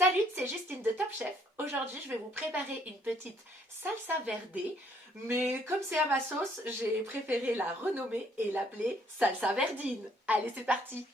Salut, c'est Justine de Top Chef. Aujourd'hui, je vais vous préparer une petite salsa verde, mais comme c'est à ma sauce, j'ai préféré la renommer et l'appeler salsa verdine. Allez, c'est parti.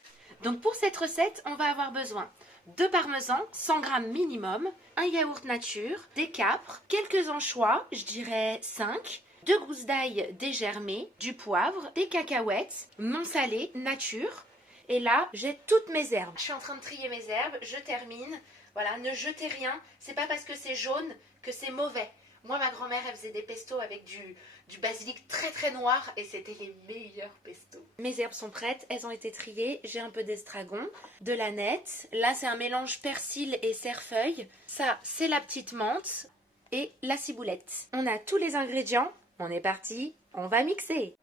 Donc pour cette recette, on va avoir besoin de parmesan, 100 g minimum, un yaourt nature, des capres, quelques anchois, je dirais 5, 2 gousses d'ail dégermées, du poivre, des cacahuètes, non salées, nature. Et là, j'ai toutes mes herbes. Je suis en train de trier mes herbes, je termine. Voilà, ne jetez rien. C'est pas parce que c'est jaune que c'est mauvais. Moi, ma grand-mère, elle faisait des pestos avec du basilic très très noir et c'était les meilleurs pestos. Mes herbes sont prêtes, elles ont été triées. J'ai un peu d'estragon, de l'aneth. Là, c'est un mélange persil et cerfeuil. Ça, c'est la petite menthe et la ciboulette. On a tous les ingrédients. On est parti, on va mixer.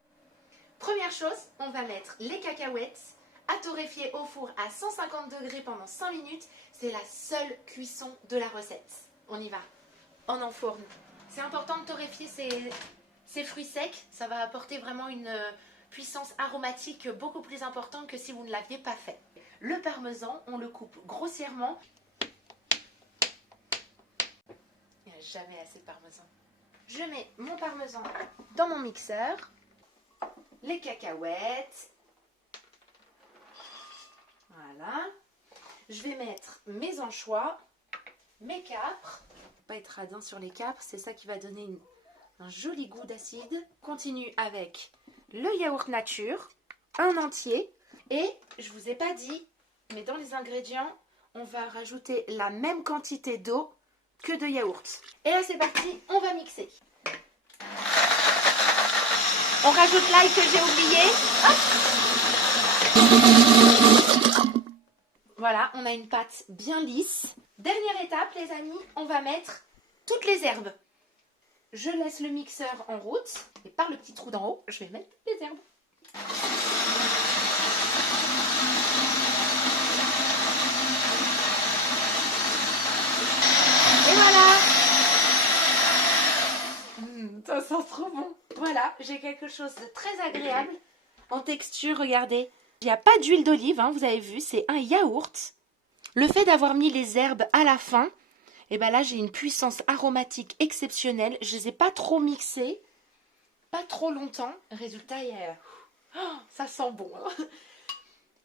Première chose, on va mettre les cacahuètes à torréfier au four à 150 degrés pendant 5 minutes. C'est la seule cuisson de la recette. On y va. On enfourne. C'est important de torréfier ces fruits secs. Ça va apporter vraiment une puissance aromatique beaucoup plus importante que si vous ne l'aviez pas fait. Le parmesan, on le coupe grossièrement. Il n'y a jamais assez de parmesan. Je mets mon parmesan dans mon mixeur. Les cacahuètes. Voilà. Je vais mettre mes anchois, mes capres. Pas être radin sur les capres, c'est ça qui va donner un joli goût d'acide. Continue avec le yaourt nature, un entier. Et je vous ai pas dit, mais dans les ingrédients, on va rajouter la même quantité d'eau que de yaourt. Et là c'est parti, on va mixer. On rajoute l'ail que j'ai oublié. Hop. Voilà, on a une pâte bien lisse. Dernière étape, les amis, on va mettre toutes les herbes. Je laisse le mixeur en route et par le petit trou d'en haut, je vais mettre les herbes. Et voilà. Ça sent trop bon. Voilà, j'ai quelque chose de très agréable en texture, regardez. Il n'y a pas d'huile d'olive, hein, vous avez vu, c'est un yaourt. Le fait d'avoir mis les herbes à la fin, et ben là j'ai une puissance aromatique exceptionnelle. Je ne les ai pas trop mixées, pas trop longtemps. Résultat, ça sent bon. Hein.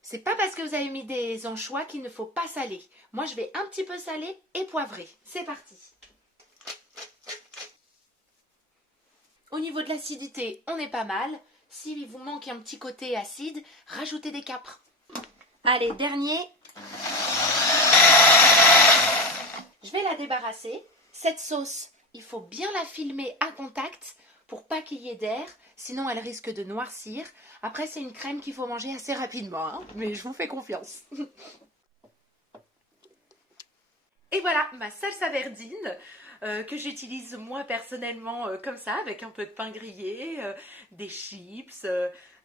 C'est pas parce que vous avez mis des anchois qu'il ne faut pas saler. Moi je vais un petit peu saler et poivrer. C'est parti. Au niveau de l'acidité, on est pas mal. S'il vous manque un petit côté acide, rajoutez des capres. Allez, dernier. Je vais la débarrasser. Cette sauce, il faut bien la filmer à contact pour pas qu'il y ait d'air, sinon elle risque de noircir. Après, c'est une crème qu'il faut manger assez rapidement, hein, mais je vous fais confiance. Et voilà, ma salsa verdine. Que j'utilise moi personnellement comme ça, avec un peu de pain grillé, des chips.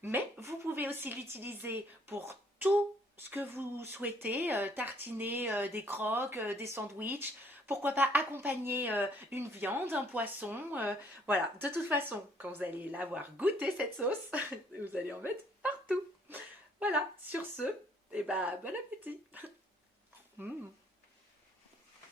Mais vous pouvez aussi l'utiliser pour tout ce que vous souhaitez, tartiner des croques, des sandwichs. Pourquoi pas accompagner une viande, un poisson. Voilà, de toute façon, quand vous allez l'avoir goûté cette sauce, vous allez en mettre partout. Voilà, sur ce, et bon appétit.